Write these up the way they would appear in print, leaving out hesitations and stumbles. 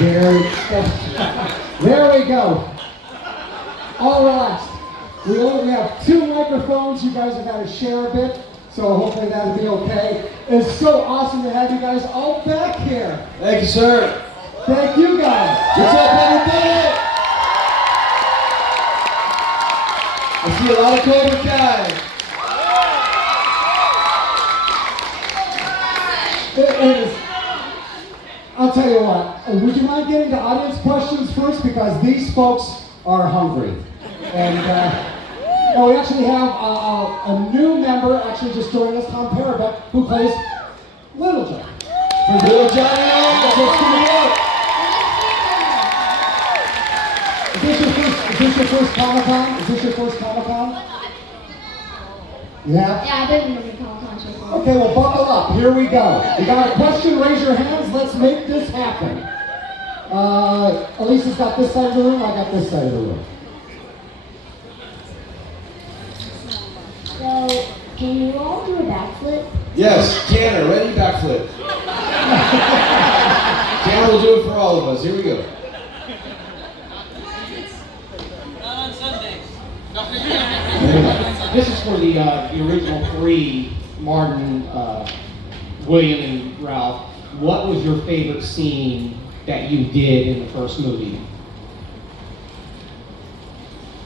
There we go. All relaxed. We only have 2 microphones. You guys have got to share a bit, so hopefully that'll be okay. It's so awesome to have you guys all back here. Thank you, sir. Thank you guys. What's up, everybody? I see a lot of Cobra Kai. It is. I'll tell you what. Would you mind getting to audience questions first, because these folks are hungry. And we actually have a new member actually just joined us, Tom Parobek, who plays Little John. Little Johnny, just coming out. Is this your first Comic-Con? Is this your first Comic-Con? Yeah? Yeah, I've been in Comic-Con so far. Okay, well buckle up. Here we go. You got a question? Raise your hands. Let's make this happen. Elisa's got this side of the room. I got this side of the room. So, can you all do a backflip? Yes, Tanner, ready? Backflip. Tanner will do it for all of us. Here we go. Not on Sundays. This is for the original 3, Martin, William, and Ralph. What was your favorite scene that you did in the first movie?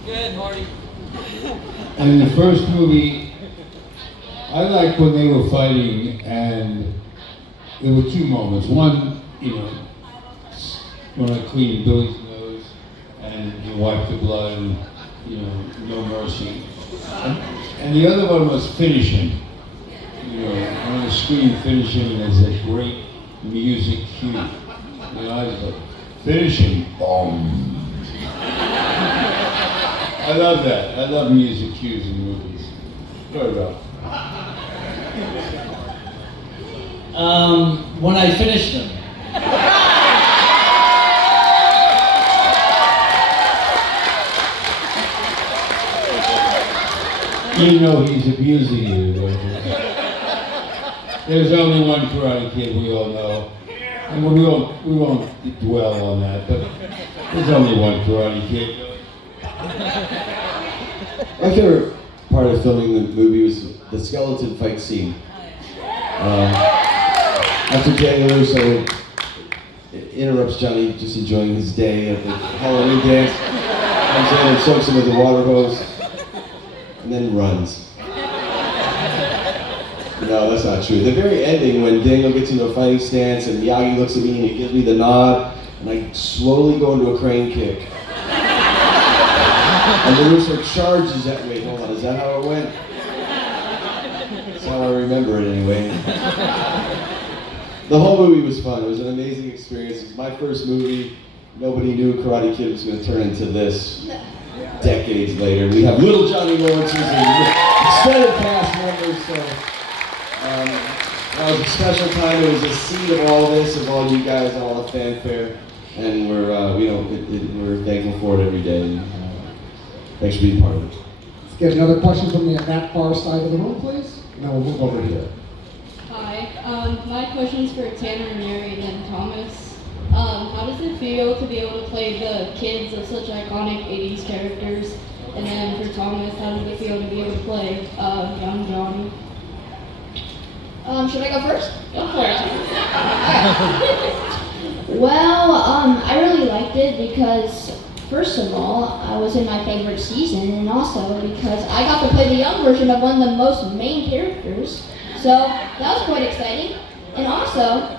Good, Marty. In the first movie, I liked when they were fighting, and there were 2 moments. One, when I cleaned Billy's nose and he wiped the blood, and, no mercy. And the other one was finishing. On the screen finishing, there's a great music cue. I was like, finishing, boom. I love that. I love music cues in movies. Very well. When I finished them. You know he's abusing you, don't you? There's only one Karate Kid, we all know. And we won't dwell on that, but there's only one Karate Kid. My favorite part of filming the movie was the skeleton fight scene. After LaRusso interrupts Johnny just enjoying his day at the Halloween dance, comes in and soaks him with the water hose, and then runs. No, that's not true. The very ending, when Daniel gets into a fighting stance and Miyagi looks at me and he gives me the nod, and I slowly go into a crane kick. And LaRusso charges at me. Hold on, is that how it went? That's how I remember it anyway. The whole movie was fun. It was an amazing experience. It was my first movie. Nobody knew Karate Kid was going to turn into this decades later. We have little Johnny Lawrence's and extended cast members, so that was a special time. It was a seed of all this, of all you guys, all the fanfare, and we're thankful for it every day. Thanks for being part of it. Let's get another question from that far side of the room, please. And then we'll move over here. Hi, my question's for Tanner, Mary, and Thomas. How does it feel to be able to play the kids of such iconic 80s characters? And then for Thomas, how does it feel to be able to play young Johnny? Should I go first? Go for it. Well, I really liked it because, first of all, I was in my favorite season, and also because I got to play the young version of one of the most main characters. So that was quite exciting. And also,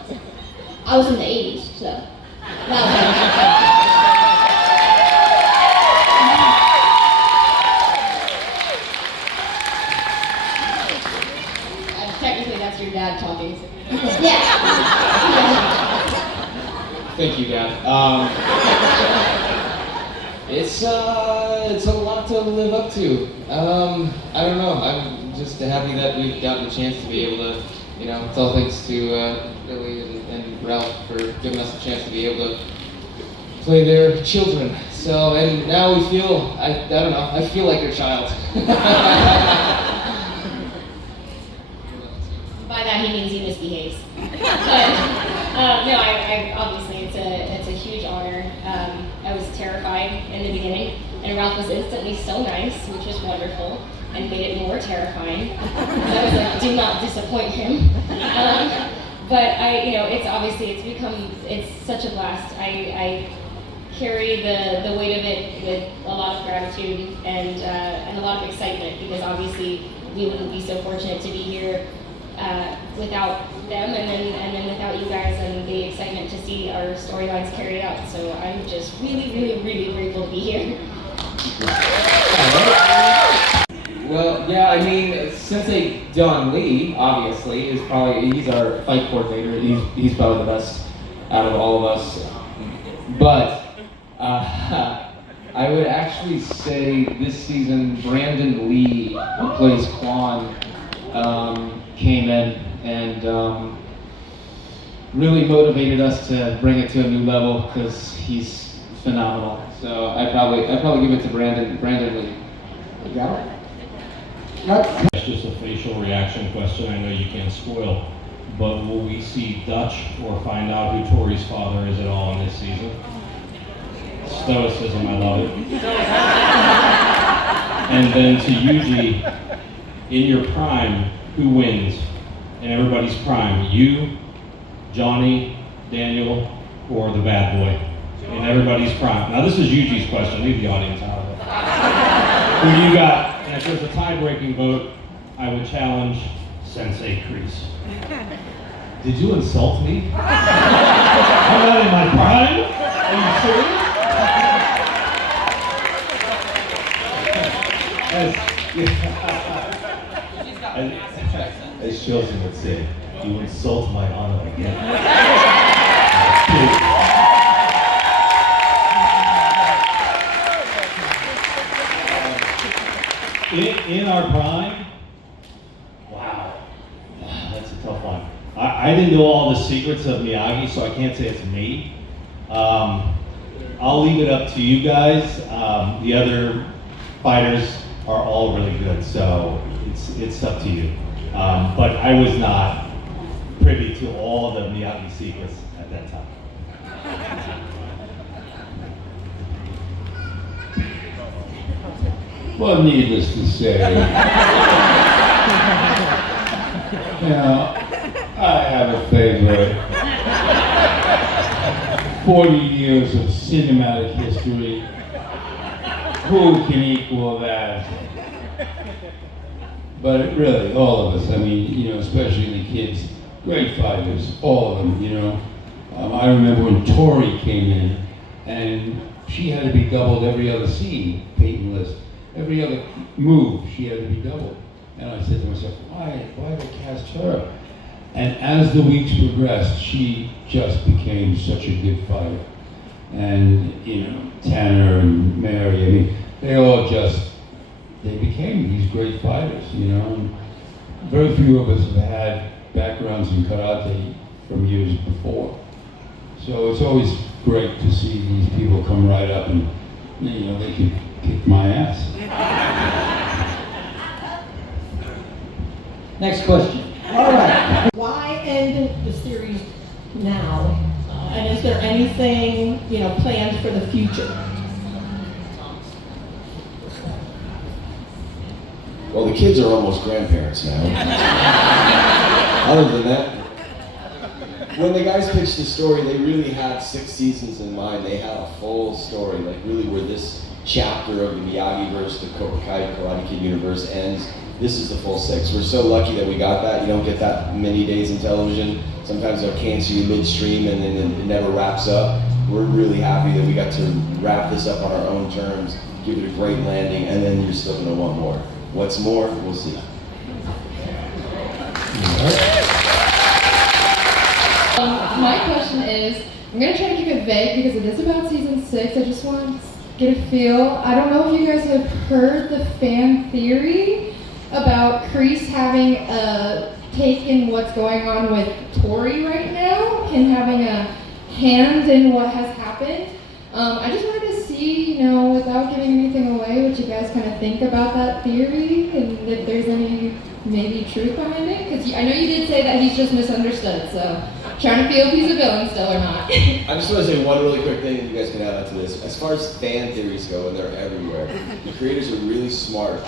I was in the 80s, so that was Technically, that's your dad talking. Yeah. Thank you, Dad. It's a lot to live up to. I don't know. I'm just happy that we've gotten a chance to be able to, it's all thanks to Billy and Ralph for giving us a chance to be able to play their children. So, and now we feel, I don't know, I feel like their child. By that he means he misbehaves. No, I obviously it's a huge honor. I was terrified in the beginning, and Ralph was instantly so nice, which was wonderful, and made it more terrifying. I was like, do not disappoint him. But it's such a blast. I carry the weight of it with a lot of gratitude and a lot of excitement, because obviously we wouldn't be so fortunate to be here without them, and then without you guys, and the excitement to see our storylines carried out. So I'm just really, really, really grateful to be here. Well, yeah, I mean, Sensei Don Lee, obviously, he's our fight coordinator. He's probably the best out of all of us. But I would actually say this season, Brandon Lee, who plays Quan, came in and really motivated us to bring it to a new level, because he's phenomenal. So I'd probably give it to Brandon Lee. You got it? That's just a facial reaction question. I know you can't spoil, but will we see Dutch or find out who Tori's father is at all in this season? Stoicism, I love it. And then to Yuji, in your prime, who wins? In everybody's prime, you, Johnny, Daniel, or the bad boy? In everybody's prime. Now this is Yuji's question. Leave the audience out of it. Who do you got? And if there's a tie-breaking vote, I would challenge Sensei Kreese. Did you insult me? I'm not in my prime? Are you serious? As Chozen would say, you insult my honor again. In our prime? Wow, that's a tough one. I didn't know all the secrets of Miyagi, so I can't say it's me. I'll leave it up to you guys. The other fighters are all really good, so it's up to you. But I was not privy to all the Miyagi secrets at that time. Well, needless to say, I have a favorite. 40 years of cinematic history. Who can equal that? But really, all of us, I mean, especially the kids, great fighters, all of them, I remember when Tori came in, and she had to be doubled every other scene, Peyton List. Every other move, she had to be doubled. And I said to myself, why did I cast her? And as the weeks progressed, she just became such a good fighter. And, Tanner and Mary, I mean, they became these great fighters, And very few of us have had backgrounds in karate from years before. So it's always great to see these people come right up and, they can kick my ass. Next question. All right. Why end the series now? And is there anything, planned for the future? Well, the kids are almost grandparents now. Other than that, when the guys pitched the story, they really had 6 seasons in mind. They had a full story, like really where this chapter of the Miyagi-verse, the Cobra Kai Karate Kid universe ends. This is the full 6. We're so lucky that we got that. You don't get that many days in television. Sometimes they'll cancel you midstream and then it never wraps up. We're really happy that we got to wrap this up on our own terms, give it a great landing, and then you're still gonna want more. What's more, we'll see. My question is, I'm going to try to keep it vague because it is about season 6. I just want to get a feel. I don't know if you guys have heard the fan theory about Kreese having a take in what's going on with Tori right now and having a hand in what has happened. I just wanted to see, without giving anything away, what you guys kind of think about that theory and if there's any maybe truth behind it? Because I know you did say that he's just misunderstood, so trying to feel if he's a villain still or not. I just want to say one really quick thing, and you guys can add on to this. As far as fan theories go, and they're everywhere, the creators are really smart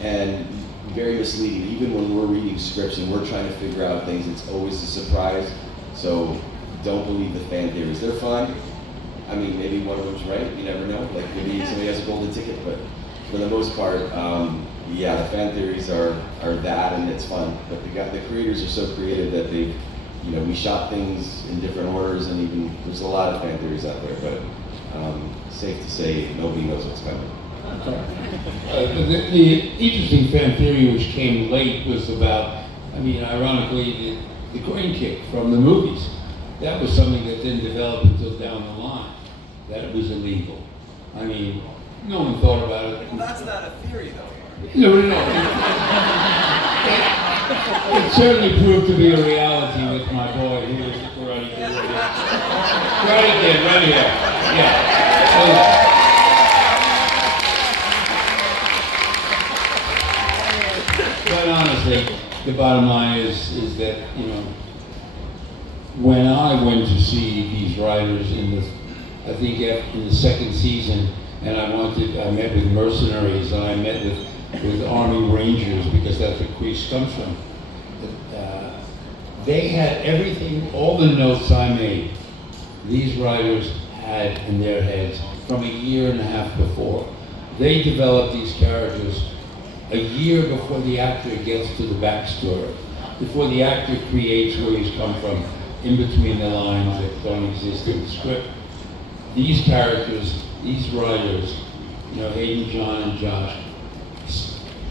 and very misleading. Even when we're reading scripts and we're trying to figure out things, it's always a surprise. So don't believe the fan theories. They're fun. I mean, maybe one of them's right. You never know. Like maybe somebody has a golden ticket, but for the most part, yeah, the fan theories are that, and it's fun. But the creators are so creative that they, we shot things in different orders, and even there's a lot of fan theories out there. But safe to say, nobody knows what's coming. The interesting fan theory which came late was about, ironically, the crane kick from the movies. That was something that didn't develop until down the line, that it was illegal. No one thought about it. Well, that's not a theory, though. No. It certainly proved to be a reality with my boy, who was a karate kid. Karate kid, right here. Yeah. But honestly, the bottom line is that, when I went to see these riders in the second season, and I met with mercenaries, and I met with Army Rangers, because that's where Kreese comes from. They had everything, all the notes I made, these writers had in their heads from a year and a half before. They developed these characters a year before the actor gets to the backstory, before the actor creates where he's come from, in between the lines that don't exist in the script. These characters, these writers, Hayden, John, and Josh,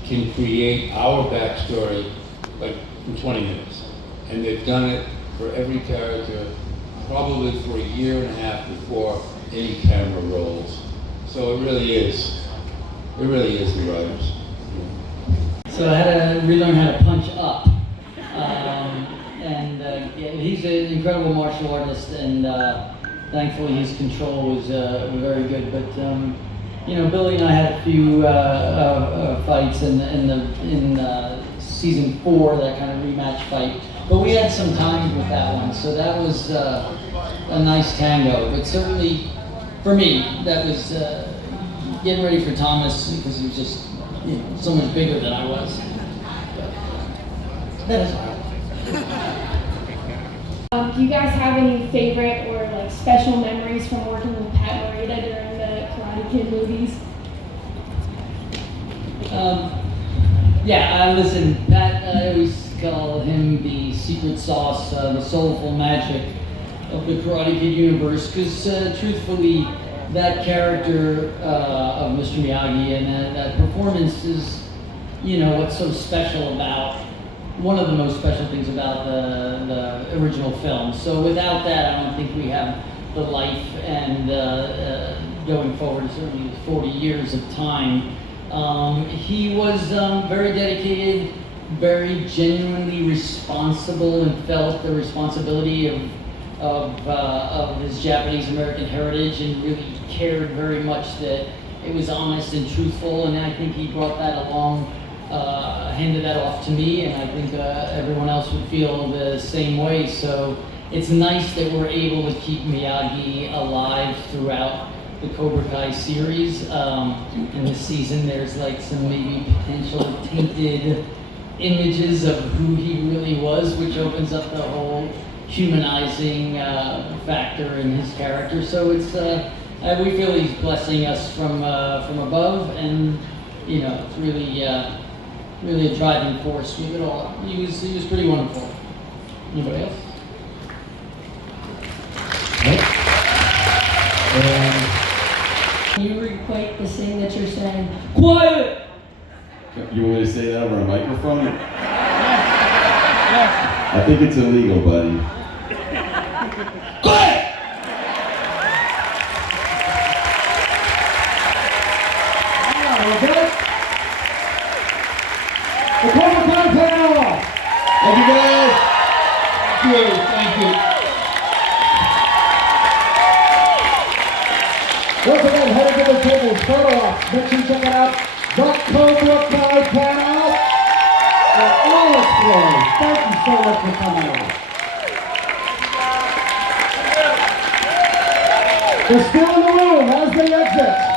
can create our backstory like in 20 minutes. And they've done it for every character, probably for a year and a half before any camera rolls. So it really is the writers. So I had to relearn how to punch up. He's an incredible martial artist, and thankfully his control was very good. But Billy and I had a few fights in season 4, that kind of rematch fight. But we had some time with that one, so that was a nice tango. But certainly, for me, that was getting ready for Thomas, because he was just so much bigger than I was. But that is all right. Do you guys have any favorite or special memories from working with Pat Morita during the Karate Kid movies? Listen, Pat, I always call him the secret sauce, the soulful magic of the Karate Kid universe, because truthfully, that character of Mr. Miyagi and that performance is, what's so special about, one of the most special things about the original film. So without that, I don't think we have the life and going forward, certainly 40 years of time. He was very dedicated, very genuinely responsible, and felt the responsibility of his Japanese American heritage, and really cared very much that it was honest and truthful. And I think he brought that along, handed that off to me, and I think everyone else would feel the same way. So it's nice that we're able to keep Miyagi alive throughout the Cobra Kai series. In this season, there's some maybe potential tainted images of who he really was, which opens up the whole humanizing factor in his character. So it's we feel he's blessing us from above, and it's really a driving force with it all. He was pretty wonderful. Anybody else? Can you repeat the thing that you're saying? Quiet! You want me to say that over a microphone? I think it's illegal, buddy. Quiet! Okay? The Cobra Kai panel! Thank you, guys! Thank you. Once again, head to the tables, photo ops. Make sure you check it out. The Cobra Kai panel. They're still in the room as they exit.